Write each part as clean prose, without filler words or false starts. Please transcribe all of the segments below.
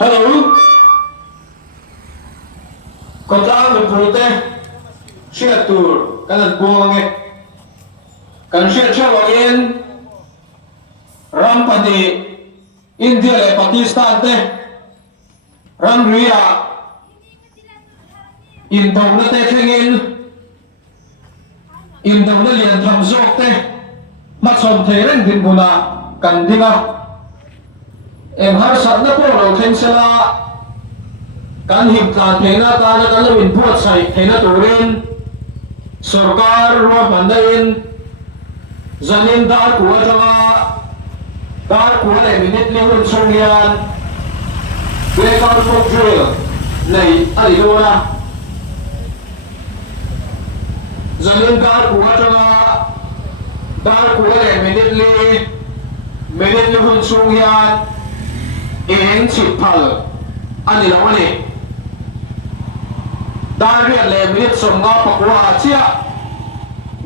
Hello, con trai mình phụ tê, share tour, cái lần buông nghe, cần share cho vào yên, ram pati, India le Pakistan tê, ram ria, in đầu nó tê khen in đầu nó liền thầm dọc tê, mắt sòng thế lên đến bùn cần đi nào, em har sát nó bộ đầu khen xe la. Kan himtlan thena ta na kan lawin buat sai thena turin sarkar ro bandain zanin dar kuwa janga dar kuwa le minute lihun songyan blackout for drill nei alilona zanin dar kuwa janga dar kuwa le minute lihun songyan en chipal anilone Dari le minit somga pakwa chia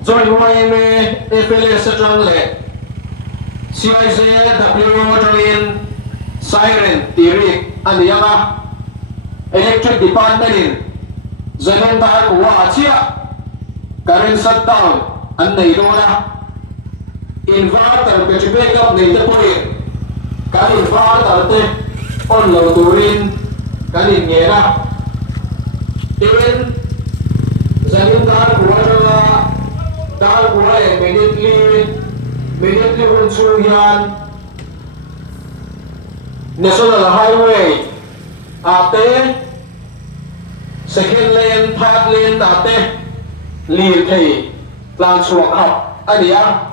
join way me FLS trang le CIZ W train siren tirik aniyanga electric department in zanon ta kwa chia current shutdown an nei dona inverter ke backup nei te poin ka inverter te on lo turin kan in ngera Even zanin dar kuwa immediately unsuyan national highway ate second lane third lane ate li thei plan suak hap ania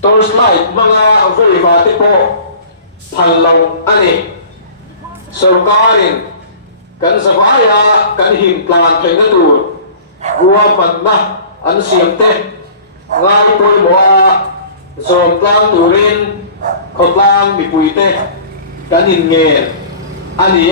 torchlight mga verify po phalong ani sarkarin kan sabaya kan himplan kay na tu gua panna an siamte ngai poi moa som plan turin ko plan mi puite kan in nge ani